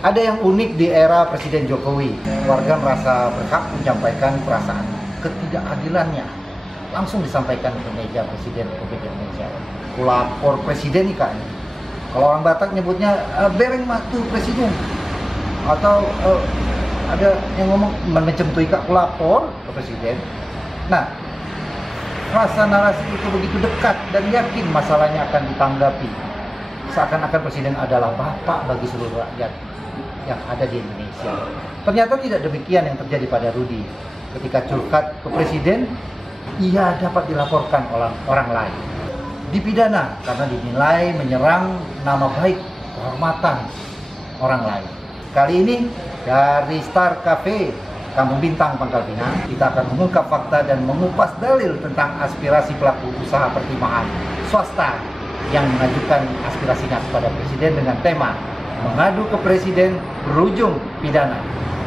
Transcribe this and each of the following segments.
Ada yang unik di era Presiden Jokowi. Warga merasa berhak menyampaikan perasaan ketidakadilannya. Langsung disampaikan ke meja Presiden Republik Indonesia. Kulapor Presiden ikan. Kalau orang Batak nyebutnya bereng matu Presiden. Atau ada yang ngomong mencentui kak kulapor ke Presiden. Nah, rasa narasi itu begitu dekat dan yakin masalahnya akan ditanggapi. Seakan-akan Presiden adalah bapak bagi seluruh rakyat yang ada di Indonesia. Ternyata tidak demikian yang terjadi pada Rudi. Ketika curhat ke Presiden, ia dapat dilaporkan oleh orang lain. Dipidana karena dinilai menyerang nama baik, kehormatan orang lain. Kali ini dari Star Cafe Kampung Bintang Pangkal Pinang, kita akan mengungkap fakta dan mengupas dalil tentang aspirasi pelaku usaha pertimahan swasta yang mengajukan aspirasinya kepada Presiden dengan tema mengadu ke Presiden berujung pidana.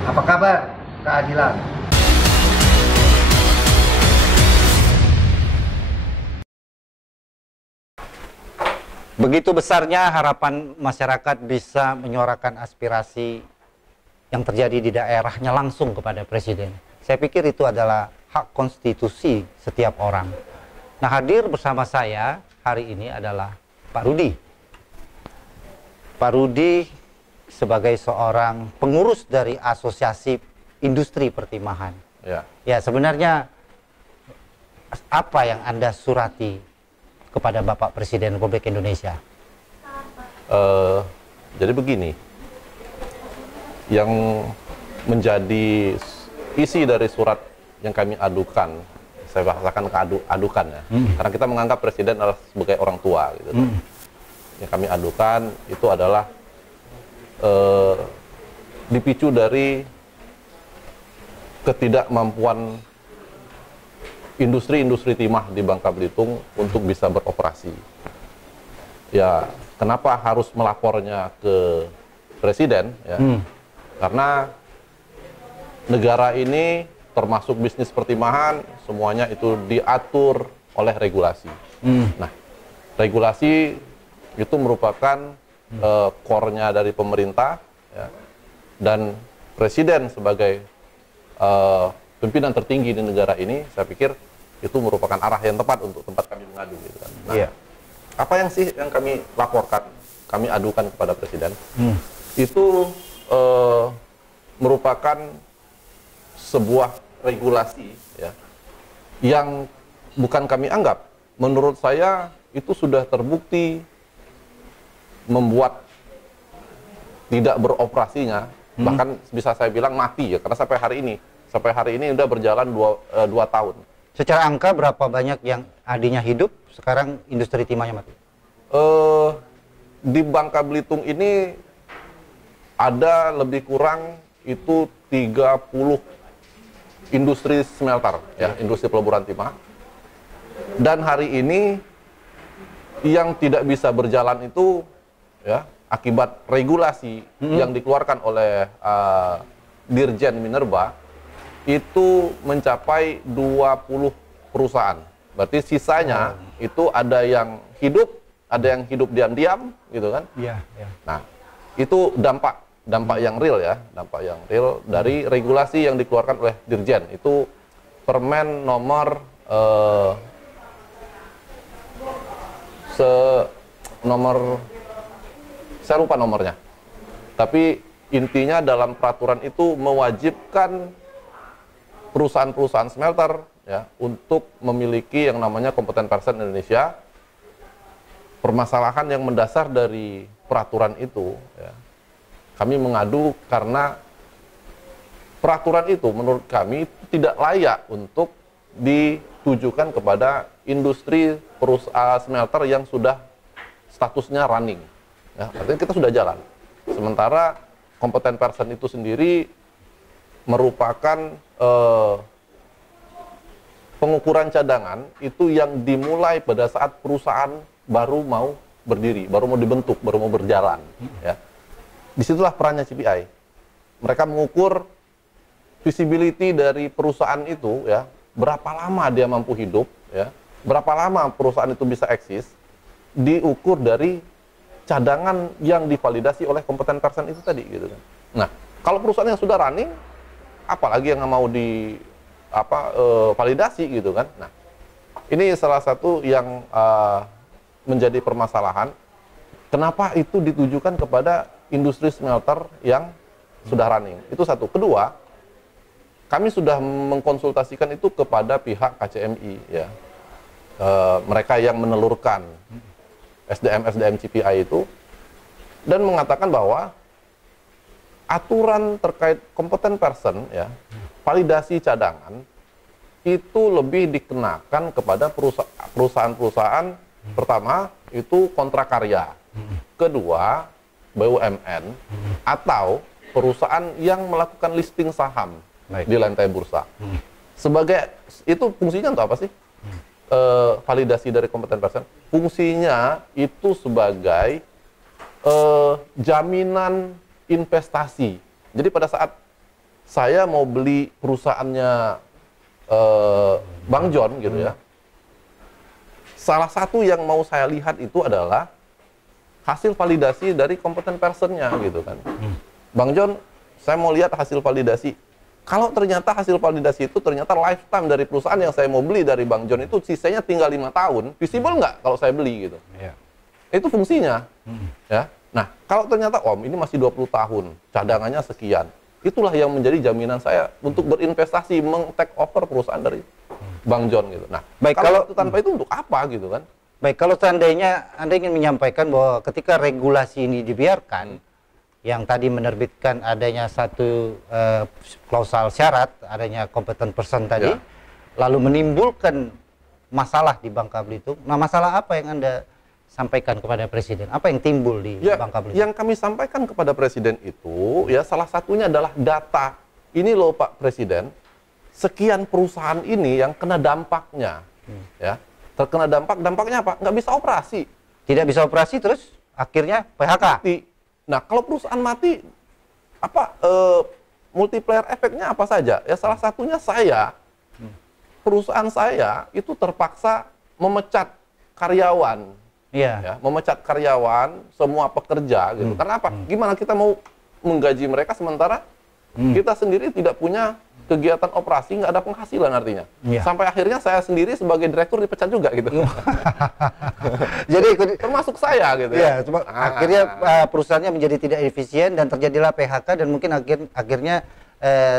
Apa kabar keadilan? Begitu besarnya harapan masyarakat bisa menyuarakan aspirasi yang terjadi di daerahnya langsung kepada Presiden. Saya pikir itu adalah hak konstitusi setiap orang. Nah, hadir bersama saya hari ini adalah Pak Rudi. Pak Rudi sebagai seorang pengurus dari Asosiasi Industri Pertimahan. Ya, sebenarnya apa yang Anda surati kepada Bapak Presiden Republik Indonesia? Jadi begini, yang menjadi isi dari surat yang kami adukan, saya bahasakan adukan ya, karena kita menganggap Presiden adalah sebagai orang tua gitu. Yang kami adukan itu adalah dipicu dari ketidakmampuan industri timah di Bangka Belitung untuk bisa beroperasi. Ya, kenapa harus melapornya ke Presiden? Ya, karena negara ini termasuk bisnis pertimahan, semuanya itu diatur oleh regulasi. Nah, regulasi itu merupakan core-nya dari pemerintah, ya, dan Presiden sebagai pimpinan tertinggi di negara ini, saya pikir itu merupakan arah yang tepat untuk tempat kami mengadu. Gitu kan. Nah, apa yang sih yang kami laporkan, kami adukan kepada Presiden, itu merupakan sebuah regulasi ya, yang bukan kami anggap, menurut saya itu sudah terbukti membuat tidak beroperasinya, bahkan bisa saya bilang mati ya, karena sampai hari ini udah berjalan 2 tahun. Secara angka berapa banyak yang adinya hidup, sekarang industri timahnya mati? Di Bangka Belitung ini ada lebih kurang itu 30 industri smelter, ya, industri peleburan timah. Dan hari ini yang tidak bisa berjalan itu, ya, akibat regulasi yang dikeluarkan oleh Dirjen Minerba itu mencapai 20 perusahaan. Berarti sisanya itu ada yang hidup diam-diam, gitu kan? Nah, itu dampak yang real ya, dampak yang real dari regulasi yang dikeluarkan oleh Dirjen. Itu Permen nomor saya lupa nomornya. Tapi intinya dalam peraturan itu mewajibkan perusahaan-perusahaan smelter ya untuk memiliki yang namanya kompeten person Indonesia. Permasalahan yang mendasar dari peraturan itu ya, kami mengadu karena peraturan itu menurut kami tidak layak untuk ditujukan kepada industri perusahaan smelter yang sudah statusnya running. Ya, artinya kita sudah jalan. Sementara kompeten person itu sendiri merupakan pengukuran cadangan itu yang dimulai pada saat perusahaan baru mau berdiri, baru mau dibentuk, baru mau berjalan. Ya. Disitulah perannya CPI. Mereka mengukur visibility dari perusahaan itu, ya, berapa lama dia mampu hidup, ya, berapa lama perusahaan itu bisa eksis, diukur dari cadangan yang divalidasi oleh kompeten person itu tadi gitu kan. Nah, kalau perusahaan yang sudah running, apalagi yang mau di validasi gitu kan. Nah, ini salah satu yang menjadi permasalahan. Kenapa itu ditujukan kepada industri smelter yang sudah running? Itu satu. Kedua, kami sudah mengkonsultasikan itu kepada pihak KCMI ya. Mereka yang menelurkan SDM CPI itu, dan mengatakan bahwa aturan terkait kompeten person ya, validasi cadangan itu lebih dikenakan kepada perusahaan-perusahaan. Pertama itu kontrak karya, kedua BUMN, atau perusahaan yang melakukan listing saham di lantai bursa. Sebagai itu fungsinya untuk apa sih? Validasi dari kompeten person, fungsinya itu sebagai jaminan investasi. Jadi pada saat saya mau beli perusahaannya Bang John gitu ya, salah satu yang mau saya lihat itu adalah hasil validasi dari kompeten personnya gitu kan. Bang John, saya mau lihat hasil validasi. Kalau ternyata hasil validasi itu ternyata lifetime dari perusahaan yang saya mau beli dari Bang John itu sisanya tinggal 5 tahun, visible nggak kalau saya beli gitu? Ya. Itu fungsinya. Ya. Nah, kalau ternyata ini masih 20 tahun, cadangannya sekian, itulah yang menjadi jaminan saya untuk berinvestasi, meng-take over perusahaan dari Bang John gitu. Nah, baik, kalau itu tanpa itu untuk apa gitu kan? Baik, kalau seandainya Anda ingin menyampaikan bahwa ketika regulasi ini dibiarkan, yang tadi menerbitkan adanya satu klausal syarat, adanya kompeten person tadi, lalu menimbulkan masalah di Bangka Belitung. Nah, masalah apa yang Anda sampaikan kepada Presiden? Apa yang timbul di Bangka Belitung? Yang kami sampaikan kepada Presiden itu, ya salah satunya adalah data. Ini loh Pak Presiden, sekian perusahaan ini yang kena dampaknya, ya terkena dampaknya apa? Nggak bisa operasi. Tidak bisa operasi, terus akhirnya PHK. Mati. Nah, kalau perusahaan mati, multiplier efeknya apa saja? Ya salah satunya perusahaan saya itu terpaksa memecat karyawan, ya, memecat karyawan, semua pekerja gitu. Karena apa? Gimana kita mau menggaji mereka sementara kita sendiri tidak punya kegiatan operasi, nggak ada penghasilan artinya. Sampai akhirnya saya sendiri sebagai direktur dipecat juga gitu. Jadi termasuk saya gitu ya. Akhirnya perusahaannya menjadi tidak efisien dan terjadilah PHK, dan mungkin akhirnya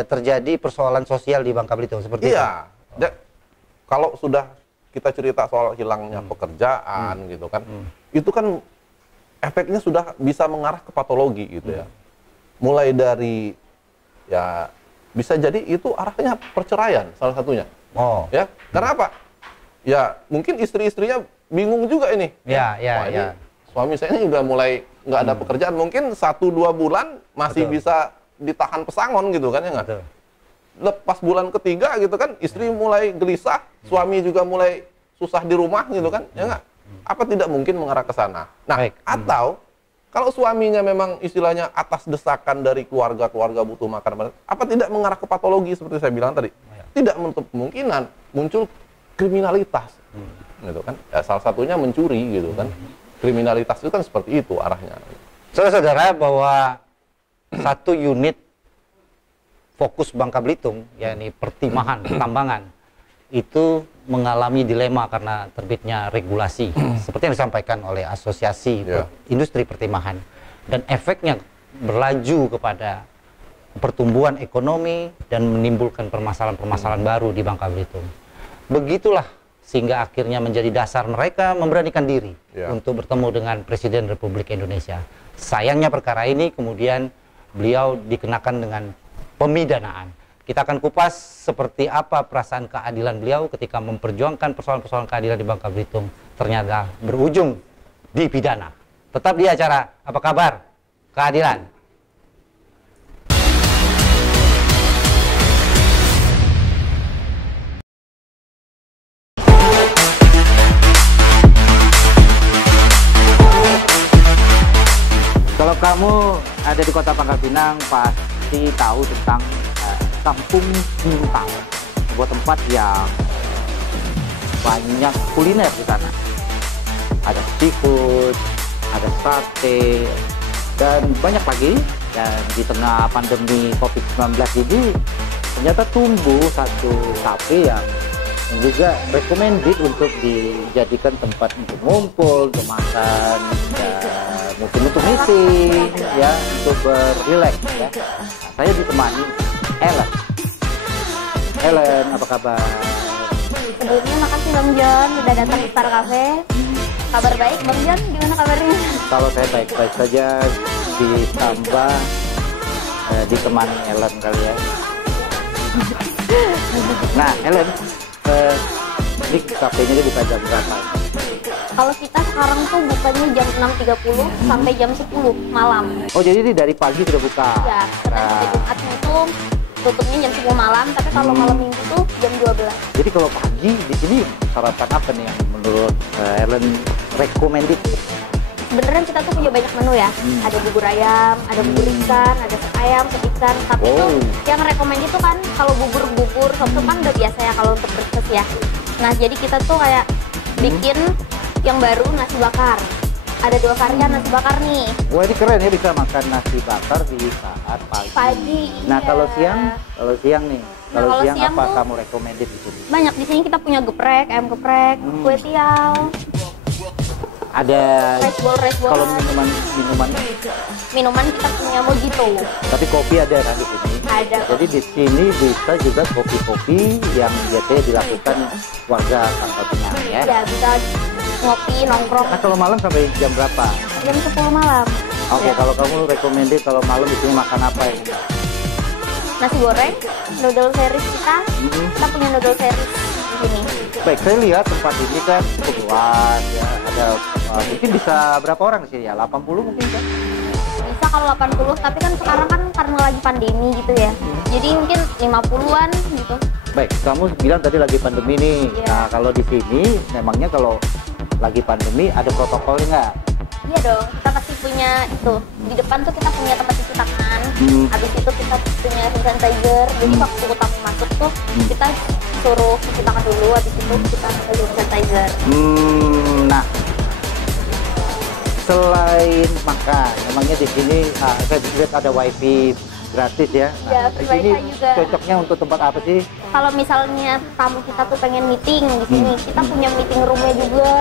terjadi persoalan sosial di Bangka Belitung seperti itu. Kalau sudah kita cerita soal hilangnya pekerjaan gitu kan, itu kan efeknya sudah bisa mengarah ke patologi gitu ya. Mulai dari bisa jadi itu arahnya perceraian salah satunya. Ya, karena apa? Ya, mungkin istri-istrinya bingung juga ini. Ini suami saya ini udah mulai nggak ada pekerjaan, mungkin 1-2 bulan masih bisa ditahan pesangon gitu kan ya nggak? Lepas bulan ketiga gitu kan, istri mulai gelisah, suami juga mulai susah di rumah gitu kan, ya nggak? Apa tidak mungkin mengarah ke sana? Nah, atau kalau suaminya memang istilahnya atas desakan dari keluarga butuh makan, apa tidak mengarah ke patologi seperti saya bilang tadi? Tidak menutup kemungkinan muncul kriminalitas, gitu kan? Ya, salah satunya mencuri, gitu kan? Kriminalitas itu kan seperti itu arahnya. Saudara-saudara, bahwa satu unit fokus Bangka Belitung, yakni pertambangan, itu mengalami dilema karena terbitnya regulasi seperti yang disampaikan oleh Asosiasi Industri Pertambangan, dan efeknya berlaju kepada pertumbuhan ekonomi dan menimbulkan permasalahan-permasalahan baru di Bangka Belitung. Begitulah sehingga akhirnya menjadi dasar mereka memberanikan diri untuk bertemu dengan Presiden Republik Indonesia. Sayangnya perkara ini kemudian beliau dikenakan dengan pemidanaan. Kita akan kupas seperti apa perasaan keadilan beliau ketika memperjuangkan persoalan-persoalan keadilan di Bangka Belitung ternyata berujung di pidana. Tetap di acara Apa Kabar Keadilan. Kalau kamu ada di Kota Pangkal Pinang, pasti tahu tentang Kampung Bintang, sebuah tempat yang banyak kuliner di sana. Ada seafood, ada sate, dan banyak lagi. Dan di tengah pandemi COVID-19 ini ternyata tumbuh satu kafe yang juga recommended untuk dijadikan tempat untuk ngumpul, untuk makan, dan mungkin untuk meeting, ya, untuk berrelax, ya. Nah, saya ditemani Ellen. Ellen, apa kabar? Sebelumnya makasih Bang John udah datang ke Star Cafe. Kabar baik Bang John, gimana kabarnya? Kalau saya baik-baik saja, ditambah ditemani Ellen kali ya. Nah, Ellen, ini kafenya buka jam berapa? Kalau kita sekarang tuh bukanya jam 6.30 sampai jam 10 malam. Oh, jadi ini dari pagi sudah buka? Ya, karena sampai Jumatnya itu tutupnya jam 10 malam, tapi kalau malam minggu tuh jam 12. Jadi kalau pagi di sini sarapan apa nih yang menurut Ellen recommended? Sebenarnya kita tuh punya banyak menu ya. Ada bubur ayam, ada bubur ikan, ada sop ayam, sop ikan. Tapi tuh yang recommended tuh kan kalau bubur sop kan udah biasa ya kalau untuk breakfast ya. Nah, jadi kita tuh kayak bikin yang baru nasi bakar. Ada 2 varian nasi bakar nih. Wah, ini keren ya, bisa makan nasi bakar di saat pagi. Nah, iya. kalau siang nih. Nah, Kalau kalau siang siang apa tuh kamu recommended di sini? banyak di sini kita punya geprek, ayam geprek, kue tiaw, Ada rice bowl. kalau minuman, Minuman kita punya mojito. tapi kopi ada kan di sini. Ada. Jadi di sini bisa juga kopi-kopi yang biasanya dilakukan warga Pangkal Pinang ya. Ya, bisa ngopi, nongkrong Nah, kalau malam sampai jam berapa? jam 10 malam. Oke, Ya. kalau kamu recommended kalau malam di sini makan apa ya? Nasi goreng, noodle series kita Mm-hmm. punya noodle series di sini. Baik, saya lihat tempat ini kan cukup luas ya. Ada mungkin bisa berapa orang di sini ya? 80 mungkin kan? Bisa kalau 80, tapi kan sekarang kan karena lagi pandemi gitu ya. Jadi mungkin 50-an gitu. Baik, kamu bilang tadi lagi pandemi nih. Iya. Nah, kalau di sini memangnya kalau lagi pandemi ada protokolnya nggak? Iya dong, kita pasti punya itu. Di depan tuh kita punya tempat cuci tangan. Habis itu kita punya hand sanitizer. Jadi waktu tamu masuk tuh kita suruh cuci tangan dulu. Habis itu kita pakai hand sanitizer. Nah, selain makan, memangnya di sini saya lihat ada wifi gratis ya. Ya, di free sini wifi juga. cocoknya untuk tempat apa sih? Kalau misalnya tamu kita tuh pengen meeting di sini, kita punya meeting roomnya juga.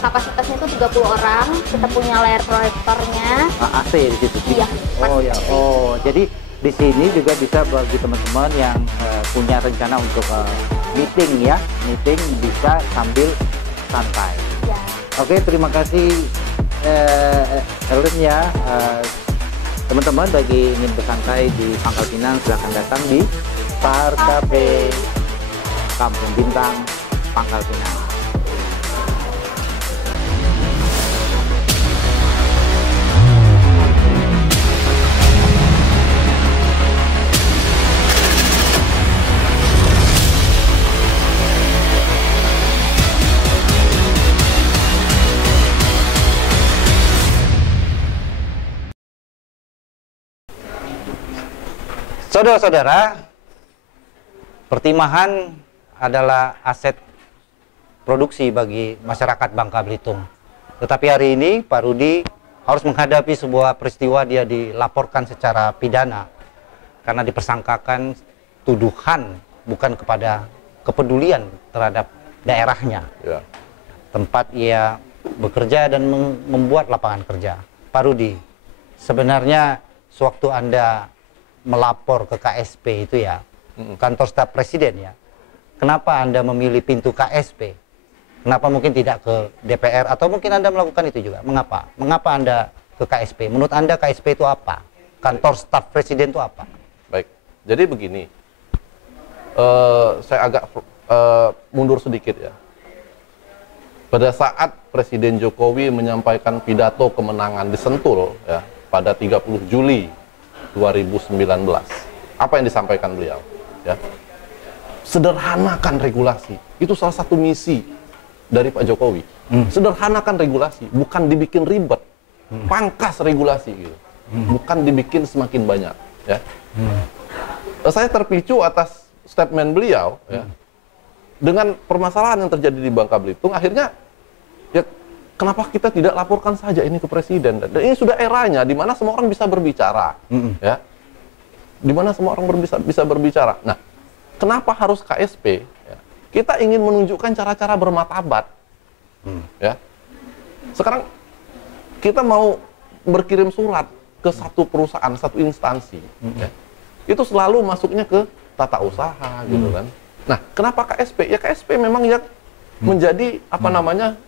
Kapasitasnya tuh 30 orang. Kita punya layar proyektornya. AC di situ. Iya, Oh pasti ya. AC. Oh, jadi di sini juga bisa bagi teman-teman yang punya rencana untuk meeting ya. Meeting bisa sambil santai. Ya. Oke, terima kasih Ellen ya. Teman-teman bagi ingin bersantai di Pangkal Pinang silahkan datang di Star Cafe Kampung Bintang, Pangkal Pinang. Saudara-saudara, pertimahan adalah aset produksi bagi masyarakat Bangka Belitung. Tetapi hari ini Pak Rudi harus menghadapi sebuah peristiwa, dia dilaporkan secara pidana karena dipersangkakan tuduhan bukan kepada kepedulian terhadap daerahnya, Ya. tempat ia bekerja dan membuat lapangan kerja. Pak Rudi, sebenarnya sewaktu Anda melapor ke KSP itu ya, kantor staf presiden ya, kenapa Anda memilih pintu KSP? Kenapa mungkin tidak ke DPR atau mungkin Anda melakukan itu juga? Mengapa? Mengapa Anda ke KSP? Menurut Anda KSP itu apa? Kantor staf presiden itu apa? Baik, jadi begini, saya agak mundur sedikit ya. Pada saat Presiden Jokowi menyampaikan pidato kemenangan di Sentul ya, pada 30 Juli 2019, apa yang disampaikan beliau? Ya, sederhanakan regulasi. Itu salah satu misi dari Pak Jokowi. Sederhanakan regulasi, bukan dibikin ribet, pangkas regulasi gitu, bukan dibikin semakin banyak. Ya, saya terpicu atas statement beliau. Ya, dengan permasalahan yang terjadi di Bangka Belitung, akhirnya ya kenapa kita tidak laporkan saja ini ke presiden? Dan ini sudah eranya di mana semua orang bisa berbicara, ya, di mana semua orang bisa berbicara. Nah, kenapa harus KSP? Ya, kita ingin menunjukkan cara-cara bermartabat, ya. Sekarang kita mau berkirim surat ke satu perusahaan, satu instansi, ya, itu selalu masuknya ke tata usaha, gitu kan. Nah, kenapa KSP? Ya KSP memang yang menjadi apa namanya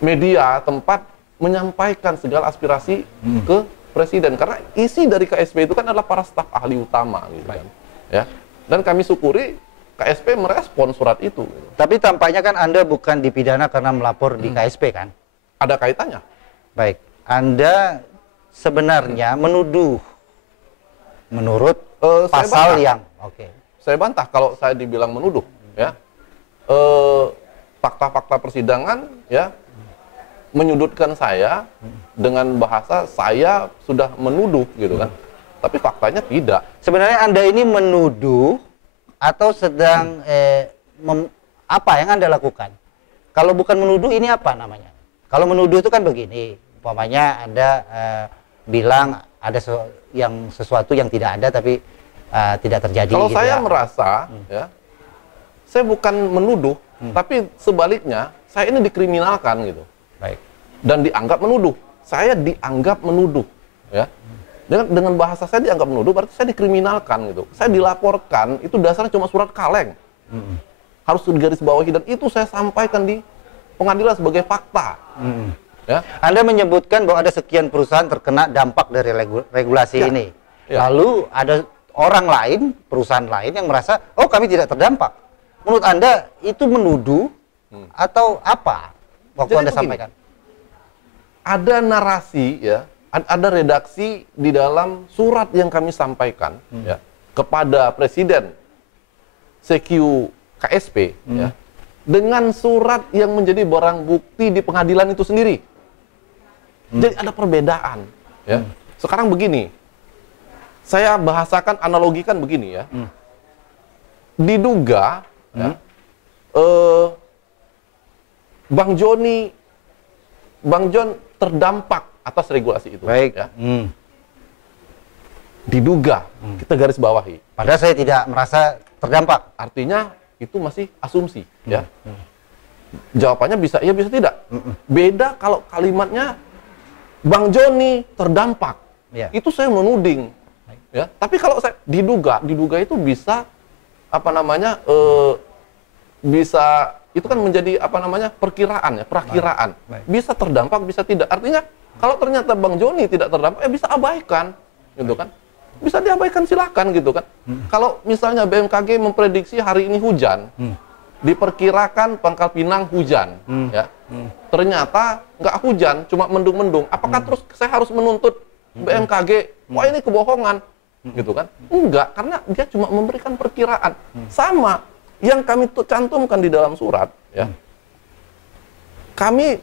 media tempat menyampaikan segala aspirasi ke presiden, karena isi dari KSP itu kan adalah para staf ahli utama, gitu kan. Ya, dan kami syukuri KSP merespon surat itu. Tapi tampaknya kan Anda bukan dipidana karena melapor di KSP kan? Ada kaitannya? Baik, Anda sebenarnya menuduh menurut pasal yang saya bantah kalau saya dibilang menuduh, ya. Fakta-fakta persidangan, ya, menyudutkan saya dengan bahasa saya sudah menuduh, gitu kan. Tapi faktanya tidak. Sebenarnya Anda ini menuduh atau sedang apa yang Anda lakukan? Kalau bukan menuduh ini apa namanya? Kalau menuduh itu kan begini, umpamanya Anda bilang ada sesuatu yang tidak ada tapi tidak terjadi. Kalau gitu saya ya. merasa, ya, saya bukan menuduh, tapi sebaliknya saya ini dikriminalkan, gitu. Baik. Dan dianggap menuduh. Saya dianggap menuduh, ya. Dengan bahasa saya dianggap menuduh, berarti saya dikriminalkan, gitu. Saya dilaporkan, itu dasarnya cuma surat kaleng. Harus digarisbawahi, dan itu saya sampaikan di pengadilan sebagai fakta. Ya. Anda menyebutkan bahwa ada sekian perusahaan terkena dampak dari regulasi ini. Ya. Lalu ada orang lain, perusahaan lain yang merasa, oh kami tidak terdampak. Menurut Anda itu menuduh atau apa waktu Jadi Anda begini, sampaikan? ada narasi, ya, ada redaksi di dalam surat yang kami sampaikan, ya, kepada Presiden CQ KSP, ya, dengan surat yang menjadi barang bukti di pengadilan itu sendiri. Jadi ada perbedaan, ya. Sekarang begini, saya bahasakan, analogikan begini, ya. Diduga, ya, Bang John terdampak atas regulasi itu. Baik. Ya. Diduga, kita garis bawahi. Padahal saya tidak merasa terdampak. Artinya itu masih asumsi, ya. Jawabannya bisa iya, bisa tidak. Beda kalau kalimatnya Bang Joni terdampak. Ya. Itu saya menuding. Ya. Tapi kalau saya diduga itu bisa apa namanya? Bisa itu kan menjadi apa namanya? Perkiraan, ya, perakiraan. Baik. Bisa terdampak, bisa tidak. Artinya kalau ternyata Bang Joni tidak terdampak, ya bisa abaikan, gitu kan? Bisa diabaikan, silakan, gitu kan? Kalau misalnya BMKG memprediksi hari ini hujan, diperkirakan Pangkal Pinang hujan, ya. Ternyata nggak hujan, cuma mendung-mendung. Apakah terus saya harus menuntut BMKG? Wah, ini kebohongan, gitu kan? Enggak, karena dia cuma memberikan perkiraan. Sama yang kami cantumkan di dalam surat, ya. Kami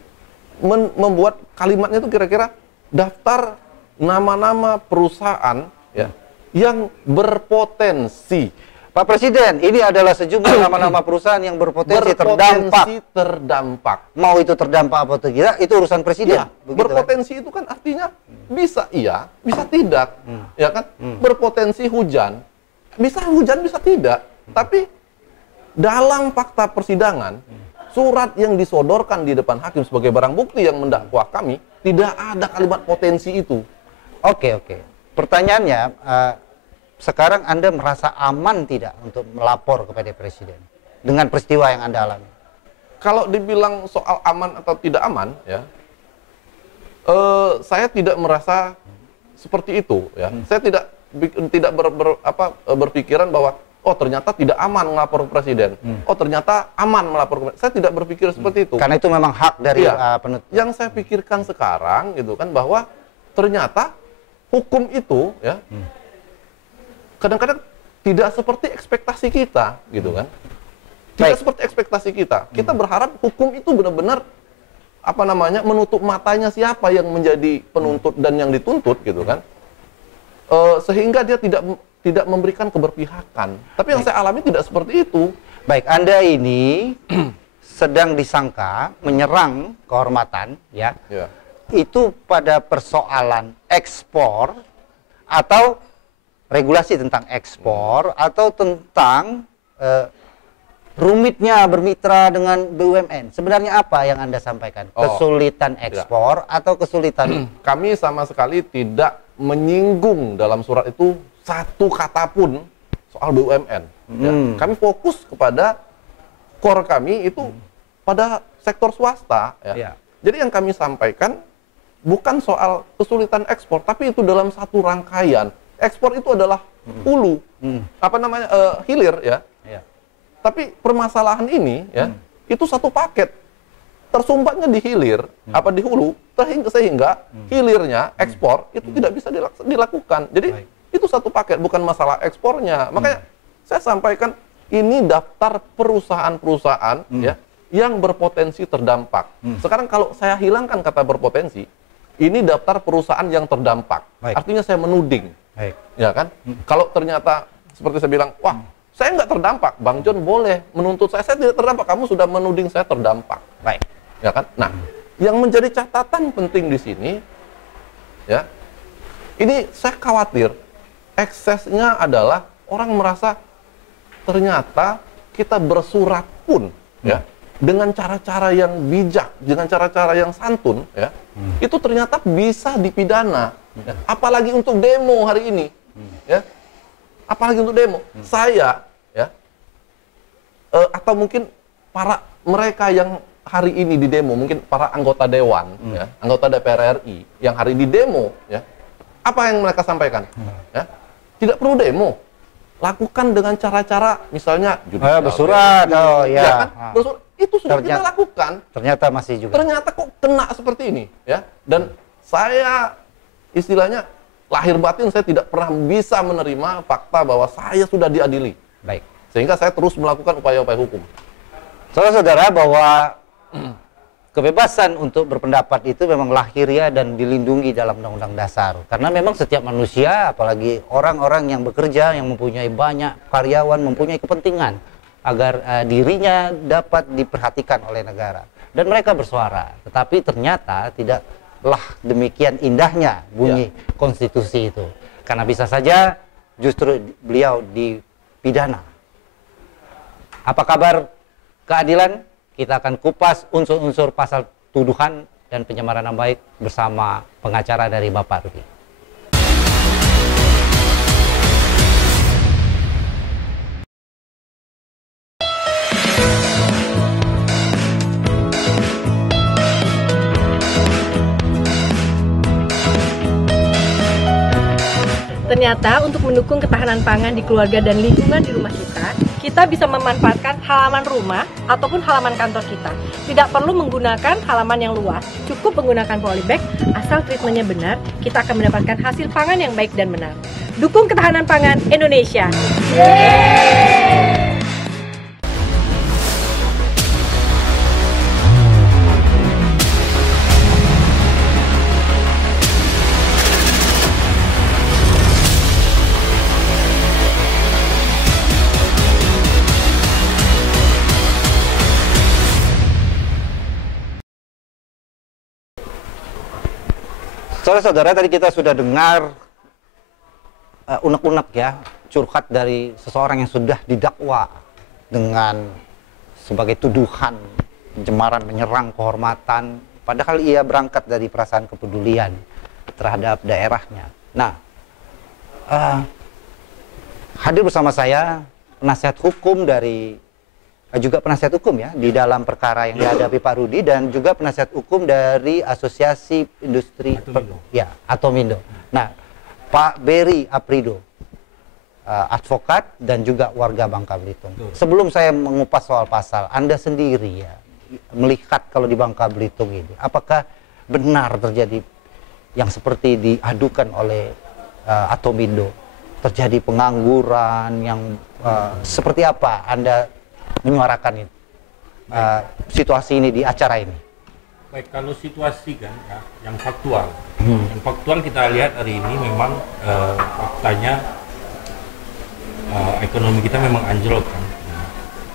membuat kalimatnya itu kira-kira daftar nama-nama perusahaan, ya, yang berpotensi. Pak Presiden, ini adalah sejumlah nama-nama perusahaan yang berpotensi terdampak. Mau itu terdampak atau tidak, itu urusan Presiden. Ya, berpotensi itu kan artinya bisa iya, bisa tidak, ya kan? Berpotensi hujan, bisa tidak. Tapi dalam fakta persidangan, surat yang disodorkan di depan hakim sebagai barang bukti yang mendakwa kami, tidak ada kalimat potensi itu. Oke. Pertanyaannya, sekarang Anda merasa aman tidak untuk melapor kepada Presiden dengan peristiwa yang Anda alami? Kalau dibilang soal aman atau tidak aman, ya, saya tidak merasa seperti itu, ya. Saya tidak berpikiran bahwa oh ternyata tidak aman melapor ke Presiden, oh ternyata aman melapor ke Presiden. Saya tidak berpikir seperti itu. Karena itu memang hak dari penuntut. Yang saya pikirkan sekarang, gitu kan, bahwa ternyata hukum itu, ya, kadang-kadang tidak seperti ekspektasi kita, gitu kan? Tidak seperti ekspektasi kita. Kita berharap hukum itu benar-benar apa namanya menutup matanya siapa yang menjadi penuntut dan yang dituntut, gitu kan? Sehingga dia tidak memberikan keberpihakan. Tapi yang saya alami tidak seperti itu. Baik, Anda ini sedang disangka menyerang kehormatan, ya, Ya. itu pada persoalan ekspor atau regulasi tentang ekspor atau tentang rumitnya bermitra dengan BUMN. Sebenarnya apa yang Anda sampaikan? Kesulitan ekspor atau kesulitan? Kami sama sekali tidak menyinggung dalam surat itu satu kata pun soal BUMN. Ya. Kami fokus kepada core kami itu pada sektor swasta. Ya. Ya. Jadi yang kami sampaikan bukan soal kesulitan ekspor, tapi itu dalam satu rangkaian. Ekspor itu adalah hulu, hilir, ya. Ya. Tapi permasalahan ini, ya, itu satu paket. Tersumbatnya di hilir, di hulu, sehingga hilirnya ekspor itu tidak bisa dilakukan. Jadi itu satu paket, bukan masalah ekspornya. Makanya saya sampaikan ini daftar perusahaan-perusahaan ya yang berpotensi terdampak. Sekarang kalau saya hilangkan kata berpotensi, ini daftar perusahaan yang terdampak. Artinya saya menuding. Ya kan? Kalau ternyata seperti saya bilang, wah, saya nggak terdampak, Bang John boleh menuntut saya tidak terdampak. Kamu sudah menuding saya terdampak. Ya kan? Nah, yang menjadi catatan penting di sini, ya, ini saya khawatir eksesnya adalah orang merasa ternyata kita bersurat pun, ya, dengan cara-cara yang bijak, dengan cara-cara yang santun, ya, itu ternyata bisa dipidana. Ya. Apalagi untuk demo hari ini, ya, apalagi untuk demo. Saya, ya, atau mungkin mereka yang hari ini di demo, mungkin para anggota dewan, ya, anggota DPR RI yang hari di demo, ya, apa yang mereka sampaikan? Ya, tidak perlu demo, lakukan dengan cara-cara misalnya bersurat, ya kan? Bersurat, itu sudah kita lakukan. Ternyata masih juga. Ternyata kok kena seperti ini, ya. Dan saya istilahnya lahir batin saya tidak pernah bisa menerima fakta bahwa saya sudah diadili. Baik. Sehingga saya terus melakukan upaya-upaya hukum. Saudara-saudara, bahwa kebebasan untuk berpendapat itu memang lahiriah dan dilindungi dalam Undang-Undang Dasar. Karena memang setiap manusia, apalagi orang-orang yang bekerja, yang mempunyai banyak karyawan, mempunyai kepentingan agar dirinya dapat diperhatikan oleh negara. Dan mereka bersuara. Tetapi ternyata tidaklah demikian indahnya bunyi konstitusi itu. Karena bisa saja justru beliau dipidana. Apa kabar keadilan? Kita akan kupas unsur-unsur pasal tuduhan dan pencemaran nama baik bersama pengacara dari Bapak Rudi. Ternyata untuk mendukung ketahanan pangan di keluarga dan lingkungan di rumah kita bisa memanfaatkan halaman rumah ataupun halaman kantor kita. Tidak perlu menggunakan halaman yang luas, cukup menggunakan polybag, asal treatmentnya benar, kita akan mendapatkan hasil pangan yang baik dan benar. Dukung ketahanan pangan Indonesia. Yeay! Saudara-saudara, tadi kita sudah dengar unek-unek ya, curhat dari seseorang yang sudah didakwa dengan sebagai tuduhan pencemaran, menyerang kehormatan, padahal ia berangkat dari perasaan kepedulian terhadap daerahnya. Nah, hadir bersama saya penasihat hukum dari juga penasihat hukum ya di dalam perkara yang dihadapi Pak Rudi, dan juga penasihat hukum dari Asosiasi Industri Atomindo. Nah, Pak Berry Aprido, advokat dan juga warga Bangka Belitung. Sebelum saya mengupas soal pasal, Anda sendiri ya melihat kalau di Bangka Belitung ini, apakah benar terjadi yang seperti diadukan oleh Atomindo, terjadi pengangguran yang seperti apa Anda menyuarakan itu, situasi ini di acara ini? Baik, kalau situasi kan ya, yang faktual, yang faktual kita lihat hari ini memang faktanya ekonomi kita memang anjlok kan,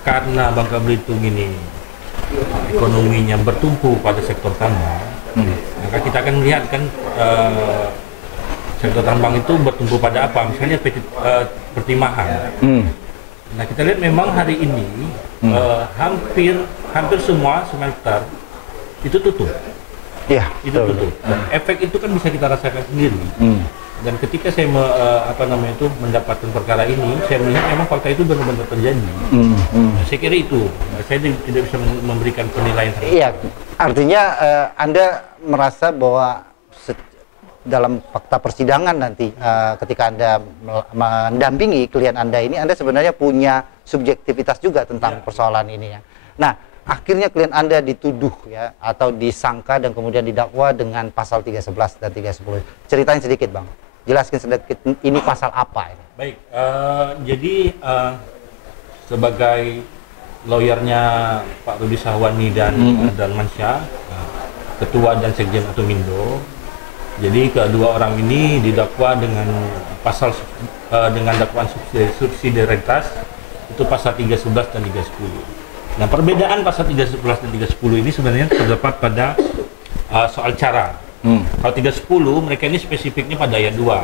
karena Bangka Belitung ini ekonominya bertumpu pada sektor tambang, maka kita akan melihat kan sektor tambang itu bertumpu pada apa? Misalnya pertimahan. Nah, kita lihat memang hari ini hampir semua smelter itu tutup. Iya, Itu tutup. Dan efek itu kan bisa kita rasakan sendiri. Dan ketika saya mendapatkan perkara ini, saya melihat memang fakta itu benar-benar terjadi. Saya kira itu. Saya tidak bisa memberikan penilaian. Iya, artinya Anda merasa bahwa dalam fakta persidangan nanti ketika Anda mendampingi klien Anda ini, Anda sebenarnya punya subjektivitas juga tentang persoalan ini ya. Nah, akhirnya klien Anda dituduh ya atau disangka dan kemudian didakwa dengan pasal 311 dan 310. Ceritain sedikit, Bang. Jelaskan sedikit ini pasal apa ini. Baik, jadi sebagai lawyernya Pak Rudi Sahwani dan Mansyah, ketua dan sekjen Atomindo. Jadi kedua orang ini didakwa dengan pasal dengan dakwaan subsidiaritas itu pasal 311 dan 310. Nah, perbedaan pasal 311 dan 310 ini sebenarnya terdapat pada soal cara. Kalau 310 mereka ini spesifiknya pada ayat 2,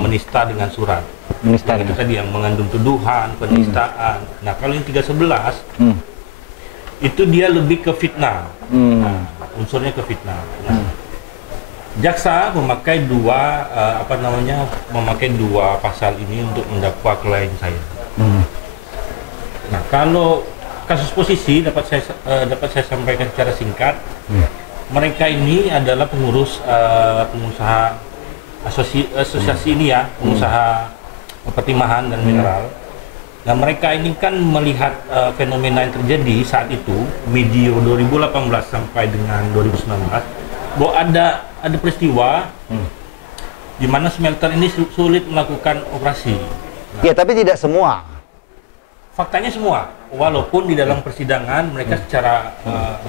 menista dengan surat. Menista itu tadi yang mengandung tuduhan, penistaan. Nah, kalau yang 311 itu dia lebih ke fitnah. Nah, unsurnya ke fitnah. Nah, jaksa memakai dua pasal ini untuk mendakwa klien saya. Nah, kalau kasus posisi dapat saya sampaikan secara singkat. Mereka ini adalah pengurus pengusaha asosiasi ini ya, pengusaha pertimahan dan mineral. Nah, mereka ini kan melihat fenomena yang terjadi saat itu medio 2018 sampai dengan 2019 bahwa ada peristiwa di mana smelter ini sulit melakukan operasi. Nah, ya, tapi tidak semua. Faktanya semua, walaupun di dalam persidangan mereka secara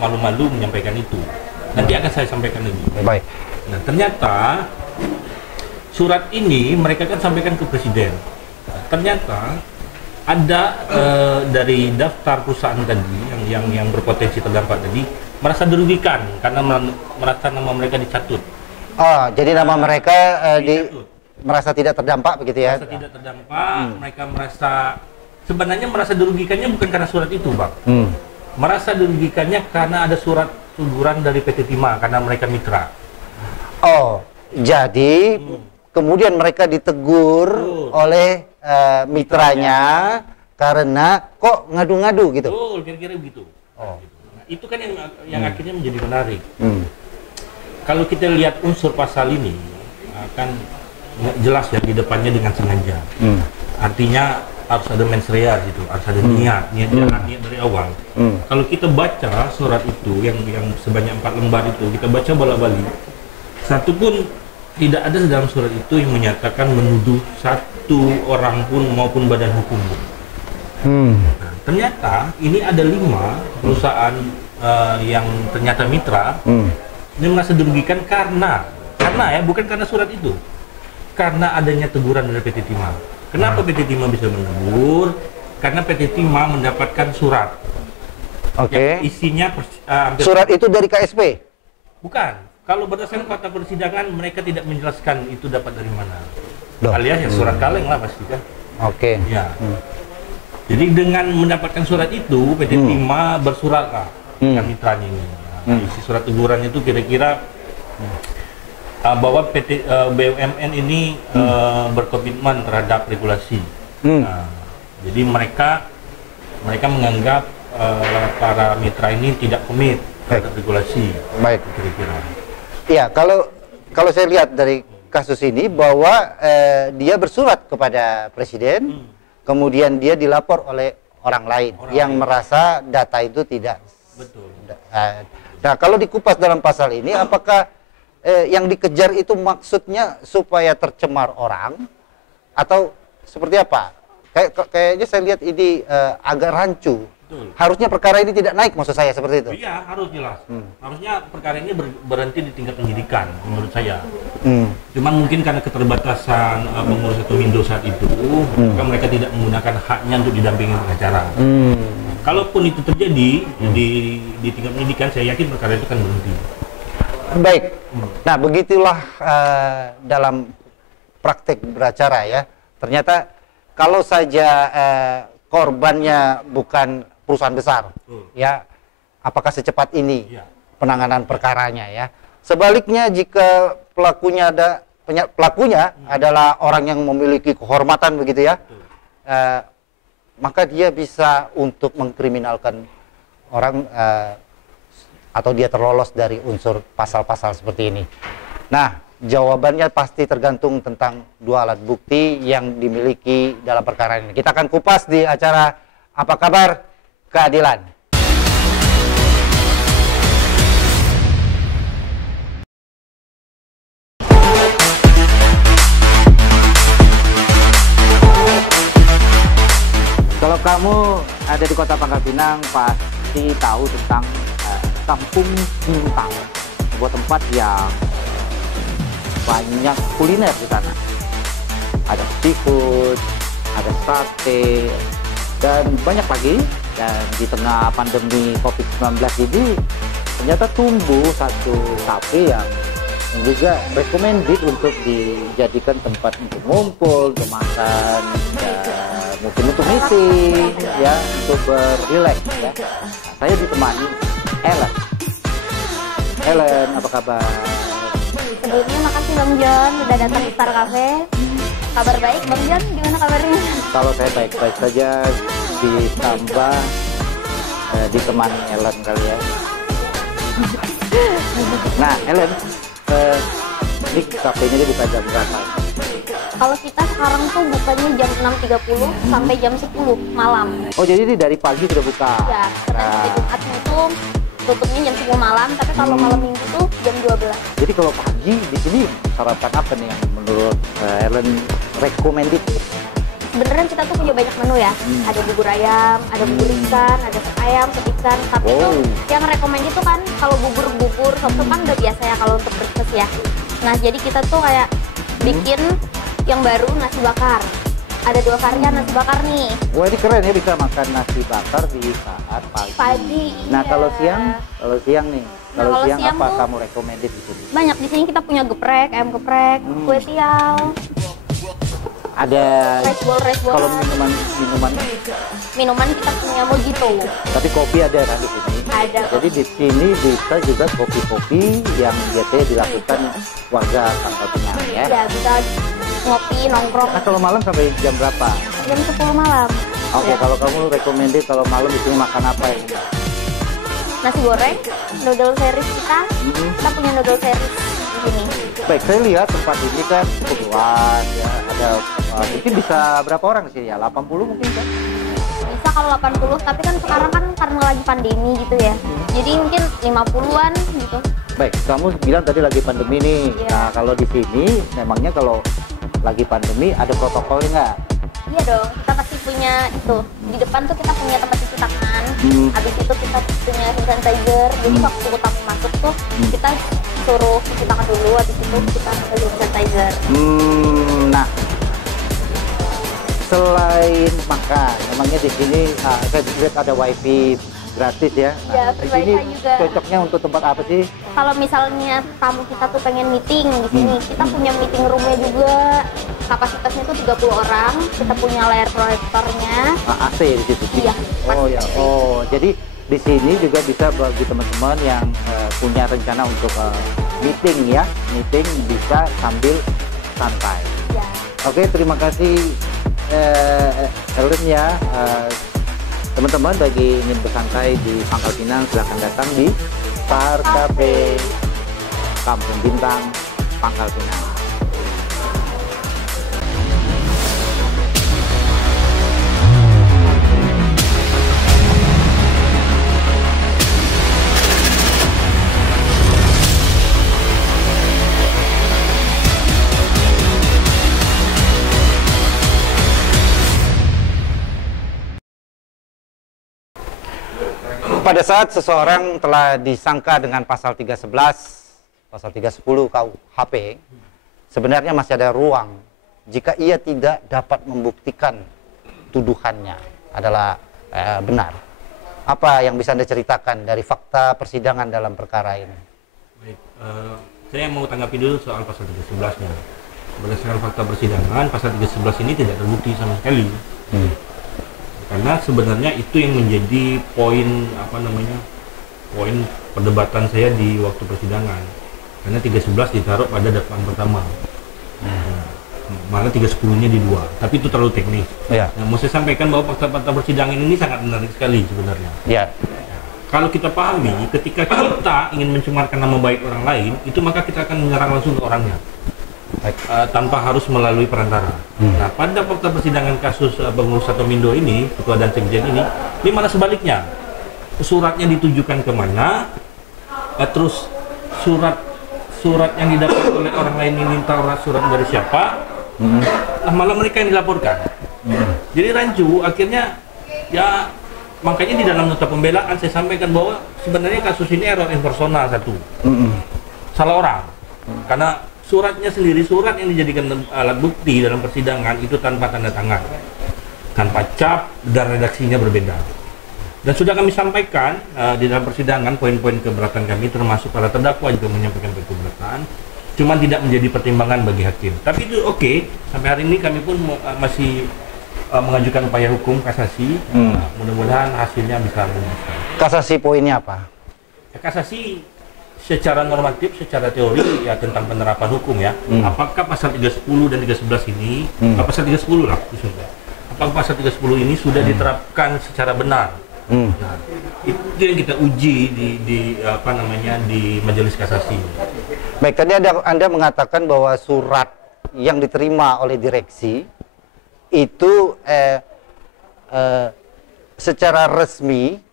malu-malu menyampaikan itu. Nanti akan saya sampaikan lagi. Baik. Nah, ternyata surat ini mereka kan sampaikan ke presiden. Ternyata ada dari daftar perusahaan tadi yang berpotensi terdampak tadi merasa dirugikan karena merasa nama mereka dicatut. Oh, jadi nama mereka merasa tidak terdampak begitu ya? Merasa tidak terdampak, mereka sebenarnya merasa dirugikannya bukan karena surat itu, Bang. Merasa dirugikannya karena ada surat teguran dari PT Timah karena mereka mitra. Oh, jadi kemudian mereka ditegur oleh mitranya karena kok ngadu-ngadu gitu. Betul, kira-kira begitu. Nah, itu kan yang akhirnya menjadi menarik. Kalau kita lihat unsur pasal ini, kan jelas ya di depannya dengan sengaja. Artinya harus ada mens rea gitu, harus ada niat dari awal. Kalau kita baca surat itu yang sebanyak 4 lembar itu, kita baca bola-balik, satu pun tidak ada dalam surat itu yang menyatakan menuduh satu orang pun maupun badan hukum. Nah, ternyata ini ada 5 perusahaan yang ternyata mitra ini merasa dirugikan karena ya bukan karena surat itu, karena adanya teguran dari PT Timah. Kenapa PT Timah bisa menegur? Karena PT Timah mendapatkan surat. Oke. Isinya surat itu dari KSP? Bukan. Kalau berdasarkan fakta persidangan mereka tidak menjelaskan itu dapat dari mana. Loh. Alias ya surat kaleng lah pasti kan. Oke. Ya. Jadi dengan mendapatkan surat itu PT Timah bersurat lah dengan mitranya ini. Nah, isi surat tegurannya itu kira-kira bahwa PT BUMN ini berkomitmen terhadap regulasi. Nah, jadi mereka menganggap para mitra ini tidak komit terhadap regulasi. Baik. Kira-kira. Iya, kalau saya lihat dari kasus ini bahwa dia bersurat kepada presiden, kemudian dia dilapor oleh orang lain yang merasa data itu tidak. Betul. Nah, kalau dikupas dalam pasal ini, apakah yang dikejar itu maksudnya supaya tercemar orang atau seperti apa? Kayaknya saya lihat ini agak rancu Betul. Harusnya perkara ini tidak naik, maksud saya seperti itu. Iya, harus jelas. Harusnya perkara ini berhenti di tingkat penyidikan, menurut saya. Cuman mungkin karena keterbatasan pengurus atau Mindo saat itu, maka mereka tidak menggunakan haknya untuk didampingi pengacara. Kalaupun itu terjadi di tingkat penyidikan, saya yakin perkara itu akan berhenti. Baik. Nah, begitulah dalam praktek beracara ya. Ternyata kalau saja korbannya bukan perusahaan besar, ya, apakah secepat ini penanganan perkaranya ya? Sebaliknya jika pelakunya adalah orang yang memiliki kehormatan begitu ya, maka dia bisa untuk mengkriminalkan orang atau dia terlolos dari unsur pasal-pasal seperti ini. Nah, jawabannya pasti tergantung tentang dua alat bukti yang dimiliki dalam perkara ini. Kita akan kupas di acara Apa Kabar Keadilan. Kalau kamu ada di Kota Pangkal Pinang, pasti tahu tentang Kampung Bintang, sebuah tempat yang banyak kuliner di sana. Ada seafood, ada sate, dan banyak lagi. Dan di tengah pandemi COVID-19 ini, ternyata tumbuh satu kafe yang juga recommended untuk dijadikan tempat untuk ngumpul, untuk makan, dan mungkin untuk meeting, ya, untuk berrelaks. Ya. Saya ditemani Ellen. Ellen, apa kabar? Sebelumnya makasih Bang John udah datang ke Star Cafe. Kabar baik Bang John, gimana kabarnya? Kalau saya baik-baik saja, ditambah ditemani Ellen kali ya. Nah, Ellen, ini kafenya dia buka jam berapa? Kalau kita sekarang tuh bukanya jam 6.30 sampai jam 10 malam. Oh, jadi ini dari pagi sudah buka? Ya, karena sampai Jumatnya itu tutupnya jam 10 malam, tapi kalau malam minggu tuh jam 12. Jadi kalau pagi di sini sarapan apa nih yang menurut Ellen recommended? Sebenarnya kita tuh punya banyak menu ya. Ada bubur ayam, ada bubur ikan, ada sop ayam, sop ikan. Tapi tuh yang recommended tuh kan kalau bubur, sop kan udah biasa ya kalau untuk breakfast ya. Nah, jadi kita tuh kayak bikin yang baru nasi bakar. Ada 2 varian nasi bakar nih. Wah, ini keren ya, bisa makan nasi bakar di saat pagi. Nah, iya. kalau siang nih. Nah, Kalau siang siang apa tuh kamu recommended di sini? banyak di sini kita punya geprek, ayam geprek, kue tiaw. Ada Rice bowl. kalau Minuman kita punya mojito. tapi kopi ada kan di sini. Ada. Jadi di sini bisa juga kopi-kopi yang biasanya dilakukan warga Pangkal Pinang ya. Ya, bisa ngopi, nongkrong. Nah, kalau malam sampai jam berapa? Jam 10 malam. Oke, Ya. kalau kamu recommended kalau malam di sini makan apa ya? Nasi goreng, noodle series kita. Kita punya noodle series di sini. Baik, saya lihat tempat ini kan cukup luas ya. Ada mungkin bisa berapa orang di sini ya? 80 mungkin kan? Bisa kalau 80, tapi kan sekarang kan karena lagi pandemi gitu ya. Jadi mungkin 50-an gitu. Baik, kamu bilang tadi lagi pandemi nih. Iya. Nah, kalau di sini memangnya kalau lagi pandemi ada protokolnya nggak? Iya dong, kita pasti punya itu. Di depan tuh kita punya tempat cuci tangan. Habis itu kita punya hand sanitizer. Jadi waktu tamu masuk tuh kita suruh cuci tangan dulu. Habis itu kita pakai hand sanitizer. Nah, selain makan, memangnya di sini saya lihat ada wifi gratis ya. Iya, Di free sini wifi juga. cocoknya untuk tempat apa sih? Kalau misalnya tamu kita tuh pengen meeting di sini, kita punya meeting roomnya juga. Kapasitasnya tuh 30 orang. Kita punya layar proyektornya. AC di situ. Iya, Oh pasti ya. AC. Oh, jadi di sini juga bisa bagi teman-teman yang punya rencana untuk meeting ya. Meeting bisa sambil santai. Ya. Oke, terima kasih Ellen ya. Teman-teman bagi ingin bersantai di Pangkal Pinang silahkan datang di Star Cafe Kampung Bintang, Pangkal Pinang. pada saat seseorang telah disangka dengan pasal 311, pasal 310 KUHP, sebenarnya masih ada ruang jika ia tidak dapat membuktikan tuduhannya adalah benar. Apa yang bisa Anda ceritakan dari fakta persidangan dalam perkara ini? Baik, saya mau tanggapi dulu soal pasal 311-nya. Berdasarkan fakta persidangan, pasal 311 ini tidak terbukti sama sekali. Karena sebenarnya itu yang menjadi poin poin perdebatan saya di waktu persidangan. Karena 311 ditaruh pada dakwaan pertama. Malah 310-nya di 2. Tapi itu terlalu teknis. Ya. Nah, mau saya sampaikan bahwa fakta-fakta persidangan ini sangat menarik sekali sebenarnya. Ya. Kalau kita pahami, ketika kita ingin mencemarkan nama baik orang lain, itu maka kita akan menyerang langsung ke orangnya. Tanpa harus melalui perantara. Nah, pada fakta persidangan kasus pengurus Satomindo ini, ketua dan sekjen ini malah sebaliknya. Suratnya ditujukan kemana, terus surat yang didapat oleh orang lain ini tahu surat dari siapa, nah malah mereka yang dilaporkan. Jadi rancu, akhirnya ya makanya di dalam nota pembelaan saya sampaikan bahwa sebenarnya kasus ini error impersonal satu, salah orang, karena suratnya sendiri, surat yang dijadikan alat bukti dalam persidangan itu tanpa tanda tangan, tanpa cap, dan redaksinya berbeda. Dan sudah kami sampaikan di dalam persidangan poin-poin keberatan kami, termasuk para terdakwa juga menyampaikan keberatan, cuma tidak menjadi pertimbangan bagi hakim. Tapi itu oke. Sampai hari ini kami pun masih mengajukan upaya hukum kasasi. Mudah-mudahan hasilnya bisa memuaskan. Kasasi poinnya apa? Kasasi secara normatif, secara teori ya tentang penerapan hukum ya. Apakah pasal 310 dan 311 ini, pasal 310 lah khususnya. Apakah pasal 310 ini sudah diterapkan secara benar? Nah, itu yang kita uji di majelis kasasi. Baik, tadi Anda mengatakan bahwa surat yang diterima oleh direksi itu secara resmi,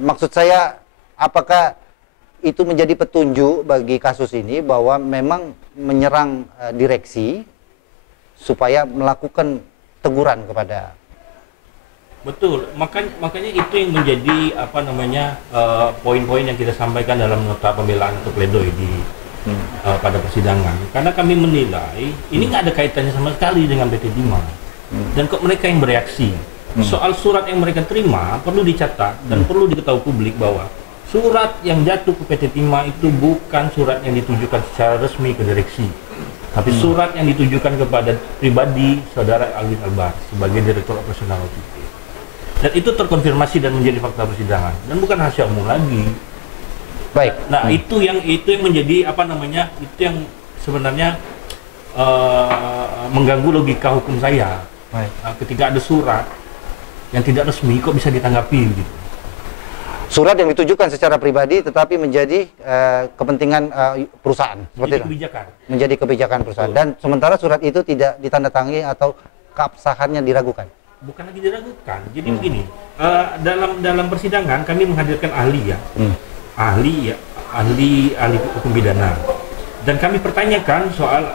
maksud saya apakah itu menjadi petunjuk bagi kasus ini bahwa memang menyerang direksi supaya melakukan teguran kepada. Betul, makanya itu yang menjadi poin-poin yang kita sampaikan dalam nota pembelaan untuk pledoi pada persidangan. Karena kami menilai ini nggak ada kaitannya sama sekali dengan PT Timah. Dan kok mereka yang bereaksi. Soal surat yang mereka terima perlu dicatat dan perlu diketahui publik bahwa surat yang jatuh ke PT Timah itu bukan surat yang ditujukan secara resmi ke direksi, tapi surat yang ditujukan kepada pribadi saudara Alvin Albar sebagai direktur operasional OTT. Dan itu terkonfirmasi dan menjadi fakta persidangan dan bukan rahasia umum lagi. Baik. Nah, itu yang menjadi itu yang sebenarnya mengganggu logika hukum saya. Baik. Ketika ada surat yang tidak resmi kok bisa ditanggapi gitu. Surat yang ditujukan secara pribadi tetapi menjadi kepentingan perusahaan seperti itu. Kebijakan. Menjadi kebijakan perusahaan. Dan sementara surat itu tidak ditandatangani atau keabsahannya diragukan. Bukan lagi diragukan. Jadi begini, dalam persidangan kami menghadirkan ahli ya, ahli hukum pidana, dan kami pertanyakan soal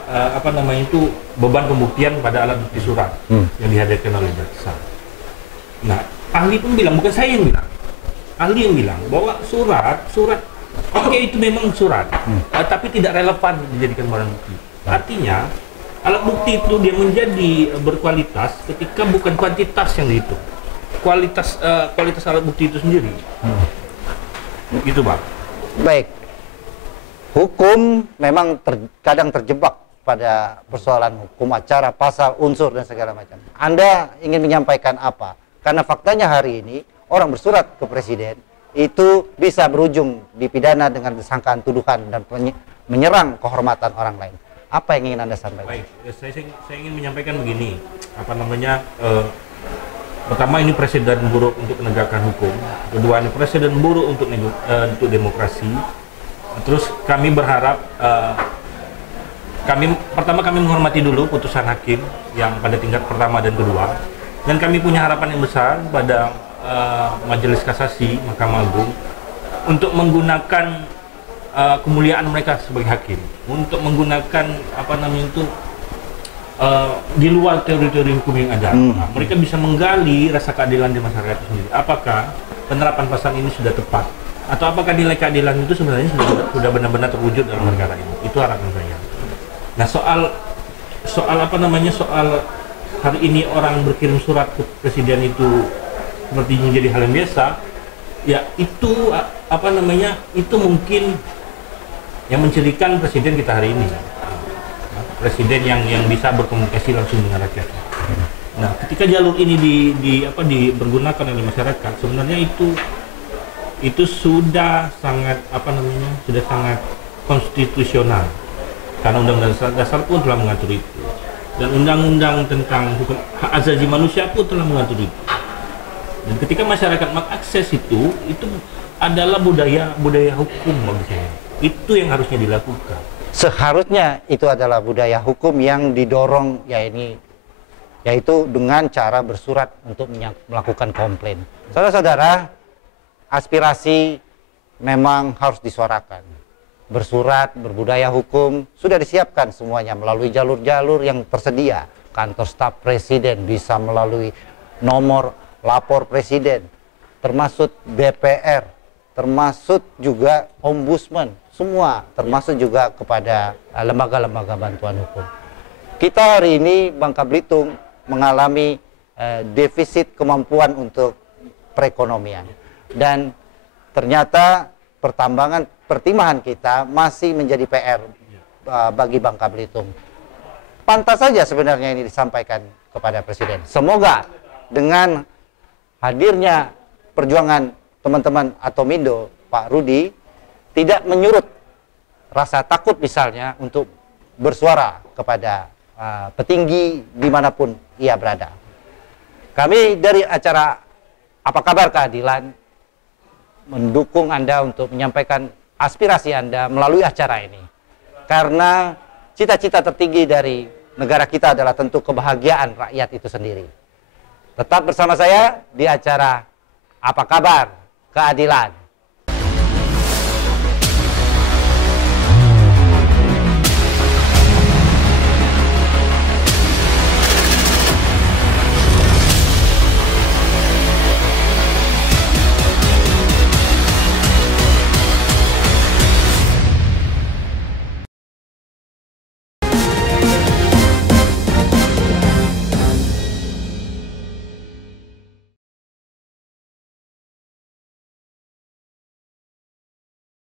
beban pembuktian pada alat bukti surat yang dihadirkan oleh jaksa. Nah, ahli pun bilang, bukan saya yang bilang, ahli yang bilang bahwa surat oke, itu memang surat, tapi tidak relevan dijadikan barang bukti. Artinya alat bukti itu dia menjadi berkualitas ketika bukan kuantitas yang dihitung, kualitas alat bukti itu sendiri. Gitu, Pak. Baik, hukum memang kadang terjebak pada persoalan hukum acara, pasal, unsur dan segala macam. Anda ingin menyampaikan apa? Karena faktanya hari ini orang bersurat ke presiden itu bisa berujung dipidana dengan disangkaan tuduhan dan menyerang kehormatan orang lain. Apa yang ingin Anda sampaikan? Baik, saya ingin menyampaikan begini, pertama ini presiden buruk untuk menegakkan hukum, kedua ini presiden buruk untuk demokrasi. Terus kami berharap, kami menghormati dulu putusan hakim yang pada tingkat pertama dan kedua, dan kami punya harapan yang besar pada Majelis Kasasi Mahkamah Agung untuk menggunakan kemuliaan mereka sebagai hakim, untuk menggunakan di luar teori-teori hukum yang ada. Mereka bisa menggali rasa keadilan di masyarakat sendiri. Apakah penerapan pasal ini sudah tepat, atau apakah nilai keadilan itu sebenarnya sudah benar-benar terwujud dalam perkara ini. Itu harapan saya. Nah, soal apa namanya, soal hari ini orang berkirim surat ke presiden itu seperti menjadi hal yang biasa, ya itu apa namanya, itu mungkin yang mencirikan presiden kita hari ini, presiden yang bisa berkomunikasi langsung dengan rakyat. Nah, ketika jalur ini dipergunakan oleh masyarakat, sebenarnya itu sudah sangat apa namanya, sudah sangat konstitusional, karena undang-undang dasar pun telah mengatur itu, dan undang-undang tentang hukum hak asasi manusia pun telah mengatur itu. Dan ketika masyarakat mengakses itu adalah budaya hukum bagi saya. Itu yang harusnya dilakukan. Seharusnya itu adalah budaya hukum yang didorong, yaitu dengan cara bersurat untuk melakukan komplain. Saudara-saudara, aspirasi memang harus disuarakan. Bersurat, berbudaya hukum, sudah disiapkan semuanya melalui jalur-jalur yang tersedia. Kantor staf presiden bisa melalui nomor lapor presiden, termasuk DPR, termasuk juga ombudsman, semua, termasuk juga kepada lembaga-lembaga bantuan hukum. Kita hari ini Bangka Belitung mengalami defisit kemampuan untuk perekonomian, dan ternyata pertimbangan kita masih menjadi PR bagi Bangka Belitung. Pantas saja sebenarnya ini disampaikan kepada presiden. Semoga dengan hadirnya perjuangan teman-teman Atomindo, Pak Rudi, tidak menyurut rasa takut misalnya untuk bersuara kepada petinggi dimanapun ia berada. Kami dari acara Apa Kabar Keadilan mendukung Anda untuk menyampaikan aspirasi Anda melalui acara ini. Karena cita-cita tertinggi dari negara kita adalah tentu kebahagiaan rakyat itu sendiri. Tetap bersama saya di acara Apa Kabar Keadilan.